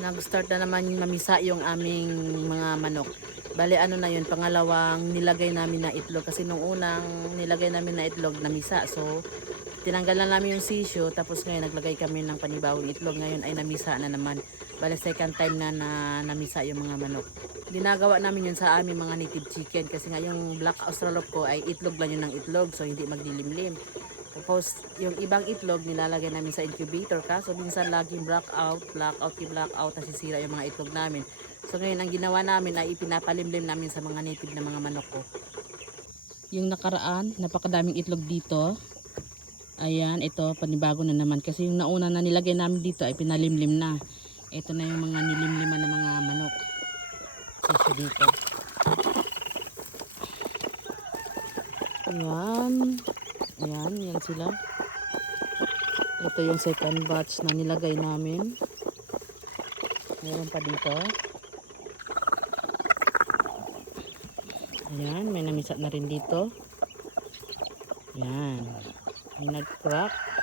Nag-start na naman mamisa yung aming mga manok. Bale ano na yun, pangalawang nilagay namin na itlog. Kasi nung unang nilagay namin na itlog, namisa. So, tinanggal na namin yung sisyo. Tapos ngayon, naglagay kami ng panibawang itlog. Ngayon ay namisa na naman. Bale second time na, namisa yung mga manok. Ginagawa namin yun sa aming mga native chicken. Kasi nga yung black australorp ko ay itlog lang yun ng itlog. So, hindi magdilimlim. Tapos, yung ibang itlog nilalagay namin sa incubator. Kaso, minsan laging blackout, nasisira yung mga itlog namin. So, ngayon, ang ginawa namin ay ipinapalimlim namin sa mga native na mga manok ko. Yung nakaraan, napakadaming itlog dito. Ayan, ito, panibago na naman. Kasi yung nauna na nilagay namin dito ay pinalimlim na. Ito na yung mga nilimliman ng mga manok. Sisyo dito. Ayan. Ayan, yan sila. Ito yung second batch na nilagay namin. Meron pa dito. Ayan, may namisa na rin dito. Ayan. May nag-crack.